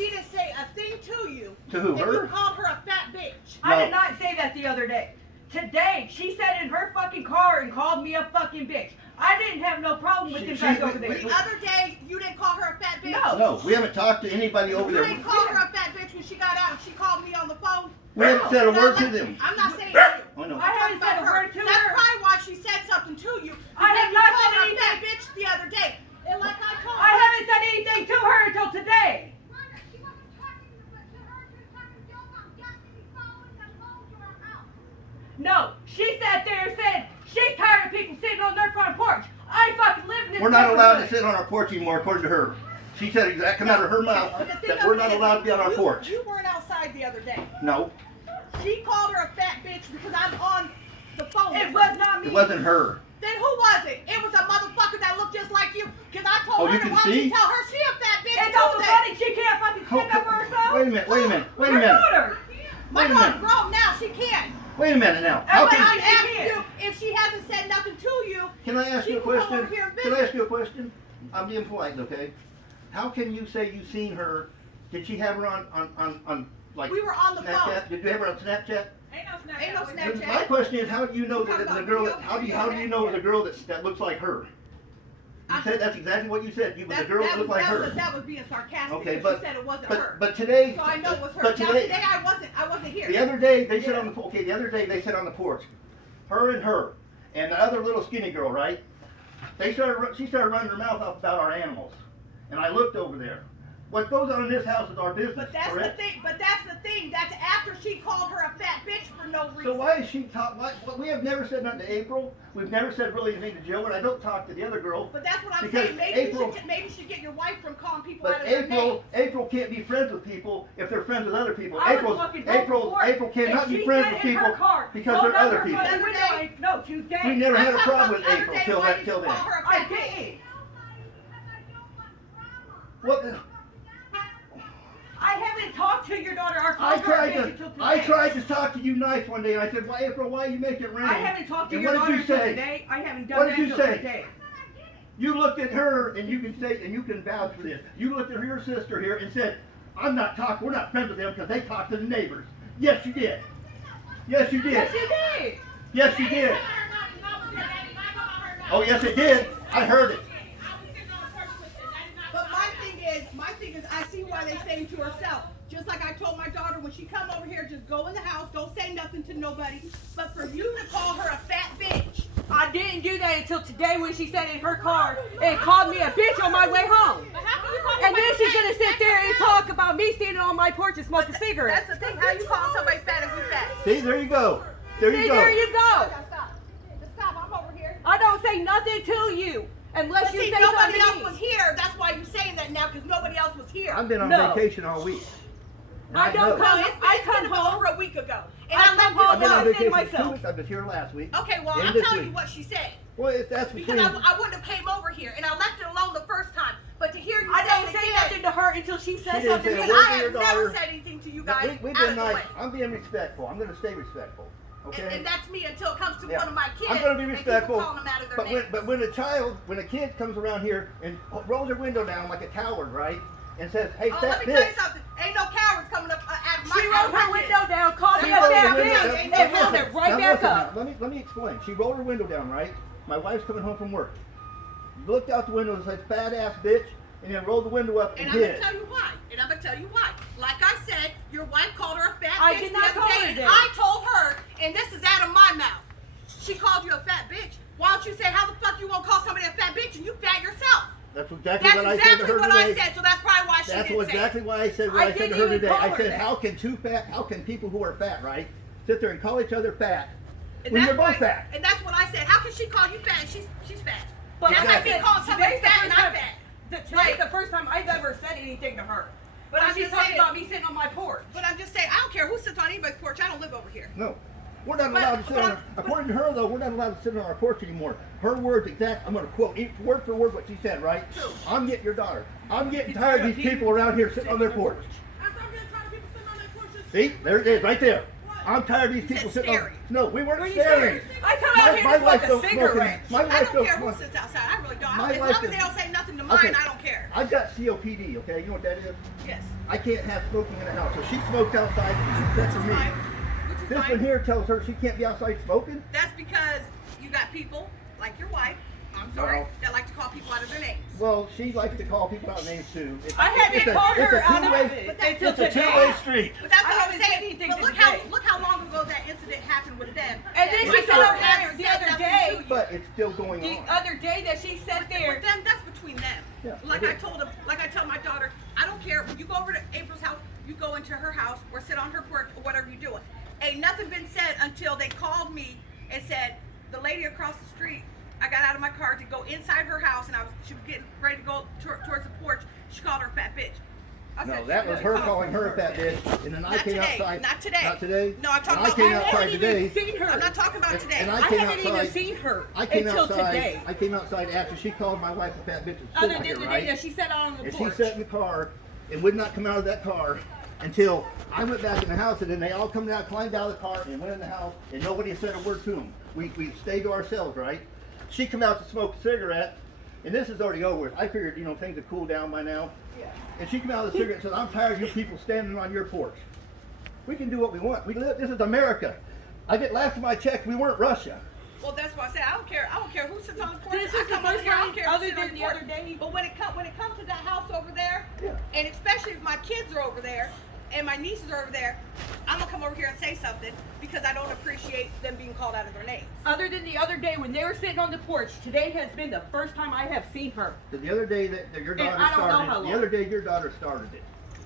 she didn't say a thing to you. To who, her? You called her a fat bitch. No. I did not say that the other day. Today, she sat in her fucking car and called me a fucking bitch. I didn't have no problem with them guys over there. The other day, you didn't call her a fat bitch? No, we haven't talked to anybody over there. You didn't call her a fat bitch when she got out. She called me on the phone. We haven't said a word to them. I'm not saying you. I know. I haven't said a word to her. That's probably why she said something to you. I have not said anything. You called her a fat bitch the other day. And like I told her. I haven't said anything to her until today. No, she sat there and said she's tired of people sitting on their front porch. I fucking live in this We're not allowed to sit on our porch anymore, according to her. She said exactly, come out of her mouth that we're not allowed to be on our porch. You weren't outside the other day. No. She called her a fat bitch because I'm on the phone. It was not me. It wasn't her. Then who was it? It was a motherfucker that looked just like you. Because I told her, you can why see? you tell her she a fat bitch? It's also funny, she can't fucking stick up for herself. Wait a minute, wait a minute, wait a Her minute. daughter. My Wait a daughter's minute. grown now. She can. Wait a minute now. How But can I'm she asking can? you, if she hasn't said nothing to you, Can I ask she you a can come question? over here and Can I visit. ask you a question? I'm being polite, okay? How can you say you've seen her? Did she have her on like We were on the phone. Snapchat? Did you have her on Snapchat? Ain't no Snapchat. My question is, how do you know You that talking the about girl? video? How do you know the girl that looks like her? You said that's exactly what you said. You was a girl that looked like her. That was being sarcastic. Okay, because but she said it wasn't her. but today. So I know it was her. But Now today, today I wasn't here. the other day they said on the the other day they said on the porch, her and the other little skinny girl, right? She started running her mouth off about our animals, and I looked over there. What goes on in this house is our business. But that's correct? the thing. But that's the thing. That's after she called her a fat bitch for no reason. So why is she talk? We have never said nothing to April. We've never said really anything to Jill, and I don't talk to the other girl. But that's what I'm Because saying. Maybe you should get your wife from calling people out But of their name. April can't be friends with people if they're friends with other people. I April cannot be friends with people because they're other people. No, today. We never had a I'm problem with talking April about till the other that day, till why did you then. call her a I fat bitch? didn't. What? The, I haven't talked to your daughter or I called her a tried bitch until to today. I tried to talk to you nice one day, and I said, "Why, April? Why you make it rain?" I haven't talked to And your what daughter did you until say? today. I haven't done What that did you until say? today. You looked at her, and you can say, and you can vouch for this. You looked at your sister here and said, "I'm not talking. We're not friends with them because they talk to the neighbors." Yes, you did. Yes, you did. Yes, you did. Yes, you did. Oh, yes, it did. I heard it. But my thing is, I see why they saying to herself. Just like I told my daughter when she come over here, just go in the house, don't say nothing to nobody. But for you to call her a fat bitch, I didn't do that until today when she sat in her car and called me a bitch on my way home. And then she's gonna sit there and talk about me standing on my porch and smoking cigarettes. that's the thing. How you call somebody fat if you fat? See, there you go. There you See, go. there you go. Stop. Just stop. I'm over here. I don't say nothing to you unless But you see, say nobody something else to me. was here. That's why you're saying that now, because nobody else was here. I've been on No. vacation all week. I don't know. come. It's been about over a week ago. And I I come left home I've it been on alone. and vacation myself. 2 weeks. I was here last week. Okay, well, And I'm this telling week. you what she said. Well, if that's Because between. I wouldn't have came over here, and I left it alone the first time. But to hear you I say don't it say again, nothing to her until she says She didn't something say to a me. word. I to your have never daughter. said anything to you No, guys we've out been of the nice. way. I'm being respectful. I'm going to stay respectful. Okay. And that's me until it comes to Yeah. one of my kids. I'm going to be and respectful. people calling them out of their names. But when a kid comes around here and rolls their window down like a coward, right, and says, "Hey, Oh, fat let me tell you bitch." something. Ain't no cowards coming up out of my She rolled her window down, called me She a rolled her fat window bitch, down. and Now rolled listen, it right now back listen, up. now let me explain. She rolled her window down, right? My wife's coming home from work. Looked out the window and said, "Fat ass bitch," and then rolled the window up and And I'm going to did. tell you why. And I'm going to tell you why. Like I said, your wife called her a fat I bitch did the not other call day, her and that. I told her, and this is out of my mouth. She called you a fat bitch. Why don't you say, how the fuck you won't call somebody a fat bitch and you fat yourself? That's exactly That's what I said exactly to her what today. I said, so that's probably why she That's didn't say exactly it. why I said what I I said to didn't her even today. call I her said, that. how can people who are fat, right, sit there and call each other fat And when that's you're both why- fat? And that's what I said. How can she call you fat and she's fat? But That's like I like me said, calling somebody today's the fat and first I'm time- fat. Today's the first time I've ever said anything to her. But I'm She's just talking saying, about me sitting on my porch. but I'm just saying, I don't care who sits on anybody's porch. I don't live over here. No. We're not But- allowed to sit but on I'm- according to her though, we're not allowed to sit on our porch anymore. Her words exact, I'm gonna quote each word for word what she said, right? True. I'm getting your daughter. I'm getting You're tired of tired these of people around here sitting on their porch. I'm getting tired of people sitting on their porches. See? There it is, right there. What? I'm tired of these You people said sitting on. staring. No, we weren't Were you staring. serious? I come out here to wife smoke a don't smoke cigarette. in- My I wife don't care who smoke. sits outside. I really don't. My As wife long as does- they don't say nothing to mine, Okay. I don't care. I've got COPD, okay? You know what that is? Yes. I can't have smoking in the house. So she smokes outside, and Which that's is for me. fine. Which is This fine. one here tells her she can't be outside smoking? That's because you got people like your wife, I'm sorry, Well- that like to call people out of their names. Well, she likes to call people out names too. I haven't called it's her a out of two-way- it that- until It's a today. two-way street. But that's I what I'm haven't said saying. anything But today. look how long ago that incident happened with them. And then My she said daughter over there hasn't the said other nothing day- to you. But it's still going The on. other day that she sat there. With them, that's between them. Yeah, Like it I is. told him, like I tell my daughter, I don't care. When you go over to April's house, you go into her house or sit on her porch or whatever you're doing. Ain't nothing been said until they called me and said, the lady across the street, I got out of my car to go inside her house and she was getting ready to go towards the porch. She called her a fat bitch. I No, said, that she was really her called calling her a fat bitch, and then I Not came today. outside. Not today. Not today? No, I'm talking And I about- came I outside haven't even today. seen her. I'm not talking about And- today. and I came haven't even outside- seen her I came until outside. today. I came outside after she called my wife a fat bitch. and stood Other right than here, the day right? that she sat out on the And porch. she sat in the car and would not come out of that car until I went back in the house, and then they all come out, climbed out of the car, and went in the house, and nobody said a word to them. We stayed to ourselves, right? She come out to smoke a cigarette, and this is already over with. I figured, things have cooled down by now. Yeah. And she came out with a cigarette and said, I'm tired of you people standing on your porch. We can do what we want. This is America. Last time I checked, we weren't Russia. Well, that's why I said I don't care. I don't care who sits on the porch. This I is the come over first here, I don't time, care who other sits on than the porch. other day. But when it comes to that house over there, Yeah. and especially if my kids are over there and my nieces are over there, I'm gonna come over here and say something because I don't appreciate them being called out of their names. Other than the other day when they were sitting on the porch, today has been the first time I have seen her. So the other day that your And daughter I don't know how started, the long. other day your daughter started it.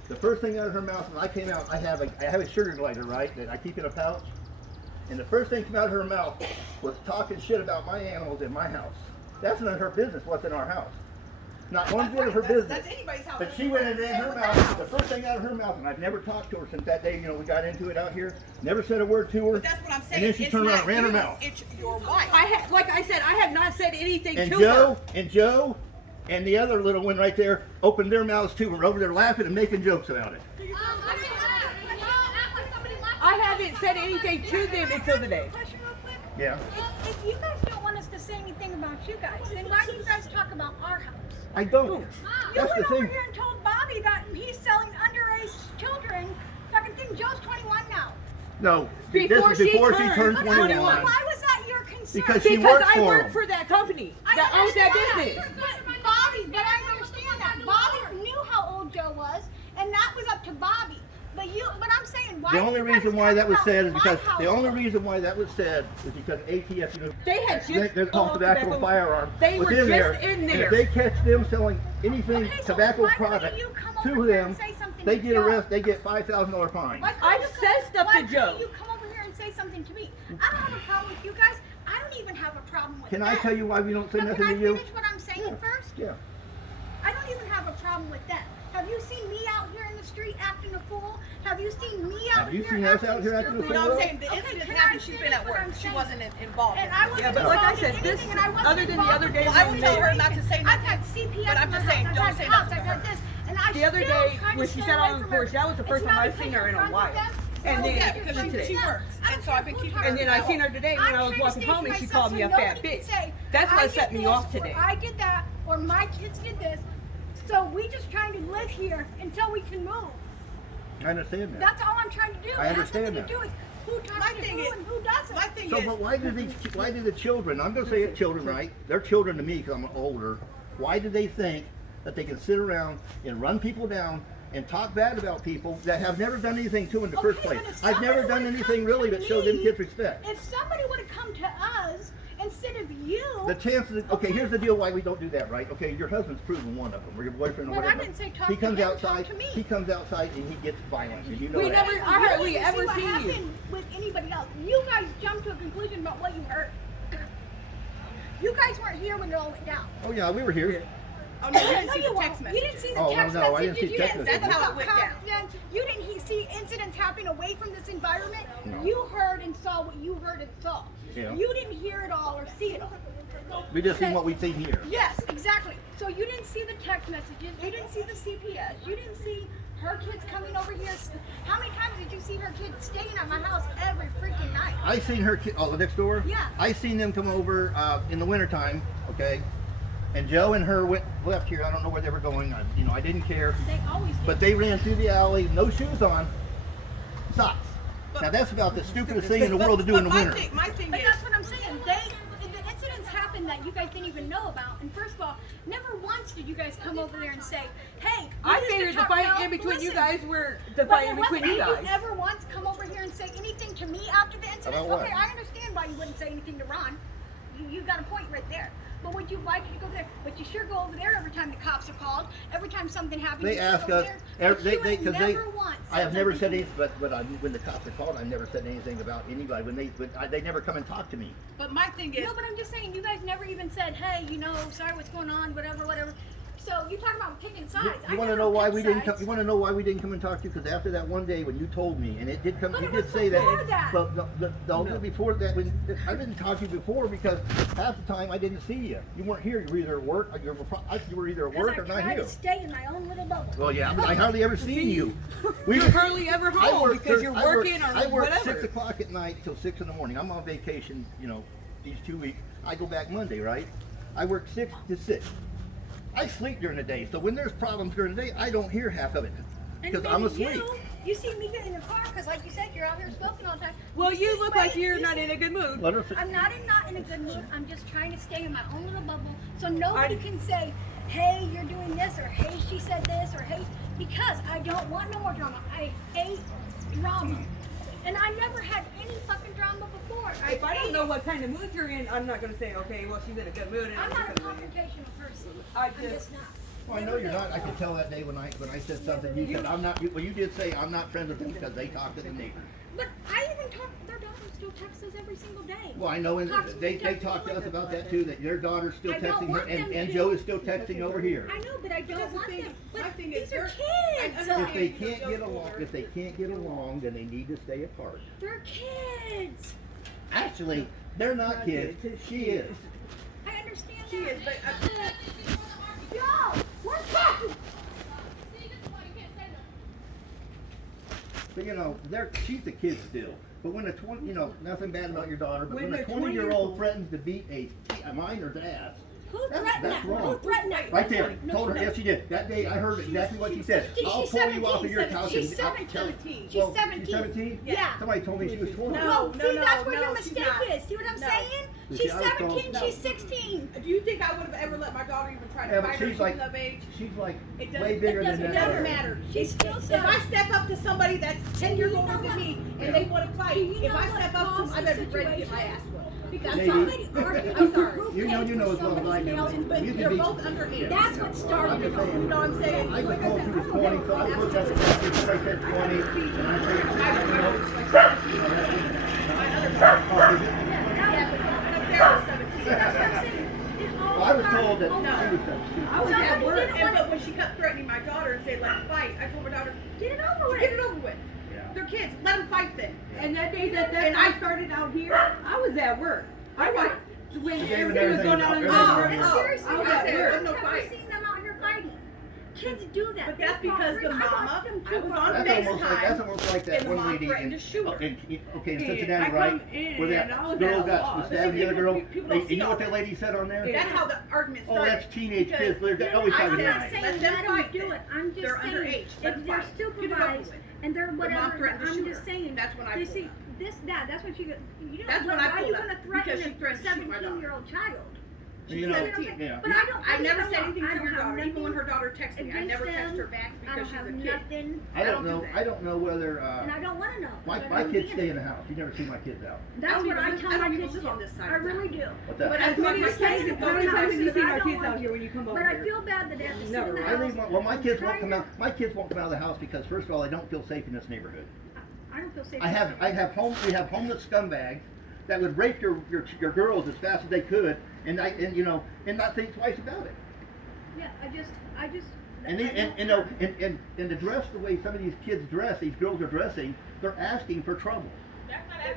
The first thing out of her mouth when I came out, I have a sugar glider, right, that I keep in a pouch. And the first thing came out of her mouth was talking shit about my animals in my house. That's none of her business what's in our house. Not one bit of her business. That's anybody's house. But she went in her mouth, the first thing out of her mouth, and I've never talked to her since that day, we got into it out here. Never said a word to her. But that's what I'm saying. And then she It's turned around not and ran her you, mouth. It's your wife. Like I said, I have not said anything And to Joe, her. and the other little one right there opened their mouths too. We're over there laughing and making jokes about it. I haven't said anything to them until today. Question real quick. Yeah. If you guys don't want us to say anything about you guys, then why do you guys talk about our house? I don't. You That's the went over thing. here and told Bobby that he's selling underage children. Fucking thing, Joe's 21 now. No. Before This is before she she turned turned 21. Why was that your concern? Because she Because works I for work them. for that company I that owns that understand business. But Bobby, but I understand that. Bobby knew how old Joe was, and that was up to Bobby. But I'm saying, why The do only you guys reason why talk that was about said is my because house? the only reason why that was said is because ATF, They had just they're called tobacco firearm. They was were in just there. in And there. if they catch them selling anything Okay, so tobacco why couldn't product you come to over here them, and say something they to get Joe? arrested. They get $5,000 fine. Why couldn't I've you said come- stuff why to Joe. couldn't you come over here and say something to me? I don't have a problem with you guys. I don't even have a problem with Can them. I tell you why we don't say Now, nothing can to I you? finish what I'm saying Yeah. first? Yeah. I don't even have a problem with them. Have you seen me out here in the street acting a fool? Have you seen me out Have you here seen us out here acting a stupid? You know what I'm saying? The Okay, incident can happened. I She's been finish at what work. I'm She saying? wasn't involved. And in I it. wasn't Yeah, but like I involved said, in this- anything, and I wasn't other than the involved other in day this Well, I would tell her not to say I've nothing. had CPS But I'm in my just saying, house, don't I've say had nothing cops, to I've had her. this, and I The other still day try to when she stay sat away on the from porch, her. that was the first It's time not I've seen her in a because while. you're friends with them. And So, then Yeah, because today. she works, and so I've been keeping her. And then I seen her today when I was I'm walking trying to home and state she for called me a myself fat so nobody bitch. can say, That's I what did set me this, off or today. I did that, or my kids did this. So we just trying to live here until we can move. I understand that. That's all I'm trying to do. I It has understand nothing that. to do with who My talks to thing who is- and who doesn't. My thing So, is, but why do the children, I'm going to say it children, right? They're children to me because I'm older. Why do they think that they can sit around and run people down and talk bad about people that have never done anything to them in the first Okay, place? but if I've never somebody done would've anything come really to that showed them me- kids respect. If somebody would have come to us instead of you, The chances, okay, here's the deal why we don't do that, right? Okay, your husband's proven one of them, or your boyfriend or But I whatever. didn't say talk He to comes him, outside, talk to me. he comes outside and he gets violent, and you know We that. never- I hardly you didn't ever see what see you. happened with anybody else. You guys jumped to a conclusion about what you heard. You guys weren't here when it all went down. Oh yeah, we were here. oh no, you didn't No, see you the weren't. text You message. didn't see the Oh, text no, I messages. didn't see You text didn't messages. That's how it went down. confident. You didn't see incidents happening away from this environment. No. You heard and saw what you heard and saw. Yeah. You didn't hear it all or see it all. We just seen what we seen here. Yes, exactly. So you didn't see the text messages. You didn't see the CPS. You didn't see her kids coming over here. How many times did you see her kids staying at my house every freaking night? I seen her kid, the next door? Yeah. I seen them come over in the wintertime, okay? And Joe and her left here. I don't know where they were going. I didn't care. They always do. But they ran through the alley, no shoes on, socks. Now that's about the stupidest thing in the world to do in the winter. My thing But is, that's what I'm saying. The incidents happened that you guys didn't even know about. And first of all, never once did you guys come over there and say, "Hey, I figured the fight in between you guys were the fight in between you guys. You never once come over here and say anything to me after the incident. About what? Okay, I understand why you wouldn't say anything to Ron. You got a point right there. But why did you go there? But you sure go over there every time the cops are called. Every time something happens, They you ask go us, there. But you because never once I have said never something said to me. anything, when the cops are called, I've never said anything about anybody. They never come and talk to me. but my thing is, No, but I'm just saying, you guys never even said, "Hey, sorry, what's going on, whatever." So you talking about picking sides? You want to know why we didn't come? You want to know why we didn't come and talk to you? Because after that one day when you told me, and it did come, But you it did was say before that. that. But before that, I didn't talk to you before because half the time I didn't see you. You weren't here. You were either at work, you were either at work or Because I not try here. to stay in my own little bubble. Well, yeah, I hardly ever seen you. You're hardly ever I home work because you're working or I work whatever. 6 o'clock at night till 6 in the morning. I'm on vacation, these 2 weeks. I go back Monday, right? I work 6 to 6. I sleep during the day, so when there's problems during the day, I don't hear half of it And because I'm maybe asleep. You see me get in the car because, like you said, you're out here smoking all the time. Well, you see- look like wait, you're you not see- in a good mood. Let her I'm not in a good mood. I'm just trying to stay in my own little bubble, so nobody I- can say, "Hey, you're doing this," or "Hey, she said this," or "Hey," because I don't want no more drama. I hate drama, and I never had any fucking drama before. If I don't hate know it. what kind of mood you're in, I'm not going to say, okay, well, she's in a good mood. And I'm not a because of it. confrontational person. I I'm just- just not. Well, I know you're not. I could tell that day when I said something. You said I'm not. Well, you did say I'm not friends with them because they talk to the neighbors. But I even talk. Their daughters still text us every single day. Well, I know, and Talks to they me, texts talked me to us later. about that too. That their daughter's still I don't texting her, want them and to. Joe is still texting over here. I know, but I don't That's the want thing. them. My But thing these is are they're- kids. I If they understand. can't get along, then they need to stay apart. They're kids. Actually, they're not kids. She is. I understand She that. is, but Yo, we're talking. But she's a kid still. But when nothing bad about your daughter, but When when a the 20-year-old threatens to beat a minor's ass, Who That's- threatened that's that? wrong. Who threatened that? right there, No, told her, no. yes, she did. That day, I heard exactly what she said. She's I'll pull you off of your 17, couch. she's and I'll 17. tell- She's Well, 17. She's 17? Yeah. Somebody told me she was 20. No. See, that's where no, your she's mistake not. is. See what I'm No. saying? See, She's I was told- 17, No. she's 16. do you think I would have ever let my daughter even try to Yeah, but fight her? she's like, of age. she's like It doesn't- way bigger it than doesn't that. It doesn't other. matter. She's still If I 7. step up to somebody that's 10 years older than me and they want to fight, Do you if know I what step up to them, caused I the better be ready to get my situation? ass whipped. Because Lady. somebody argued I'm over sorry. who You know paid as well for as I somebody's do. nails and But You can they're be- both underage. That's what started it all. You know what I'm saying? I was Like told said, she was I 20, don't so I know. looked at the picture, I said 20, and I said, My other daughter was like 17. My other oh, daughter. is it? Yeah, but the one up there was 17. See, that's what I'm saying. It all Well, I was told that started she over. was 17. I was at Somebody work, didn't and wanna- but when she kept threatening my daughter and said, let's fight, I told my daughter, Get it over with. get it over with. Yeah. They're kids. Let them fight then. And that day that And I I- started out here, I was at work. I was when Okay, everything but was going on in the everything- work. And Oh, seriously, I was I at said, work. I'm no I've never fight. seen them out here fighting. Kids do that. But They that's fall because free. the I mama, watched them I too was for- on That's almost like that and the one mom lady threatened to shoot her. in And Cincinnati, I right? come in Where and I that was girl at a got loss. stabbed, the other girl. People don't You know see what all that lady said on there? Yeah. That's how the argument Oh, started. that's teenage Because kids. They're always I trying I'm to said, not lie. saying let them let them fight do then. it. I'm just They're saying underage. Let if them they're fight. Get it over supervised with. and they're mom whatever, threatened to I'm shoot just her. saying. That's when I You pulled see, up. that's what you know. That's when why I are pulled you up, gonna because threaten she a threatened to shoot my daughter. 17-year-old child? You know, 17. yeah. But I don't. I never you know said what? anything I to don't your have daughter, even when nothing her daughter texted me. I never against text her them. back I because don't she's have a kid. nothing, I don't don't do know. that. I don't know whether and I don't want to know. my because I don't kids need stay it. in the house. You never see my kids out. That's I don't what I even- tell I don't my even kids live to on do. this side I of really town. do. What's that? But As I many my times kids as to go many to times as you houses. see I our don't kids want out here when you come But over I here. feel bad that they have to sit Never. in the I house. leave my kids won't trying come to- out. My kids won't come out of the house because first of all, I don't feel safe in this neighborhood. I don't feel safe. We have homeless scumbags that would rape your girls as fast as they could, and not think twice about it. Yeah, I just. And to dress the way some of these kids dress, these girls are dressing, they're asking for trouble.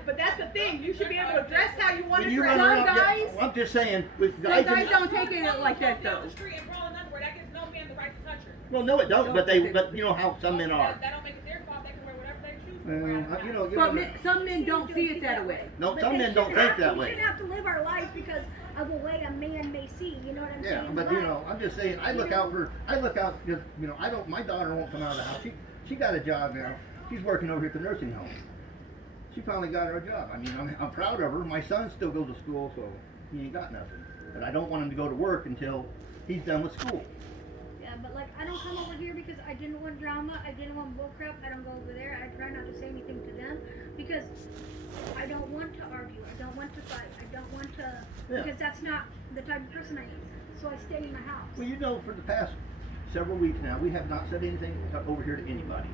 But that's the thing. You should be able to dress how you want When to you dress. run Some around, guys- I'm just saying, with Some guys, guys don't take it like that though. The street and brawling underwear, that gives no man the right to touch her. Well, no, it don't. But you know how some men are. That don't make it their fault. They can wear whatever they choose. Well, But some men don't see it that way. No, But some they men don't shouldn't think have that to- way. We shouldn't have to live our lives because of the way a man may see. You know what I'm Yeah, saying? but you know, I'm just saying, I look out because, you know, my daughter won't come out of the house. She got a job now. She's working over here at the nursing home. She finally got her a job. I mean, I'm proud of her. My son still goes to school, so he ain't got nothing. But I don't want him to go to work until he's done with school. Yeah, but like I don't come over here because I didn't want drama. I didn't want bullcrap. I don't go over there. I try not to say anything to them because I don't want to argue. I don't want to fight. I don't want to because that's not the type of person I am. So I stay in the house. Well, you know, for the past several weeks now, we have not said anything over here to anybody.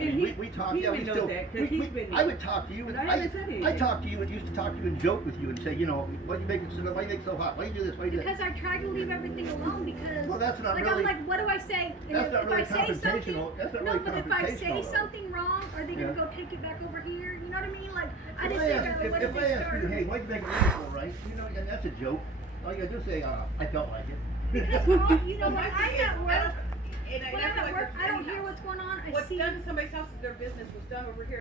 I And mean, we talk. he Yeah, we even knows still. that, 'cause he's been- I would talk to you. But I haven't said anything. I talk to you and used to talk to you and joke with you and say, you know, why you make it so? Why you make it so hot? Why you do this? Why you do that? Because I try to leave everything alone because Well, that's not like really- I'm like, what do I say? And That's not really if I say something, confrontational. That's not no, really but if I say confrontational, though. something wrong, are they gonna Yeah. go take it back over here? You know what I mean? Like I If just I think, ask, what if did I they ask start? you, hey, why'd you make it rainfall, right? You know, and that's a joke. All you gotta do is say, I felt like it. Because you know But when my I'm thing is, at work, and I when feel I'm at like work, there's I don't any hear house. what's going on. I What's see. done in somebody's house is their business. What's done over here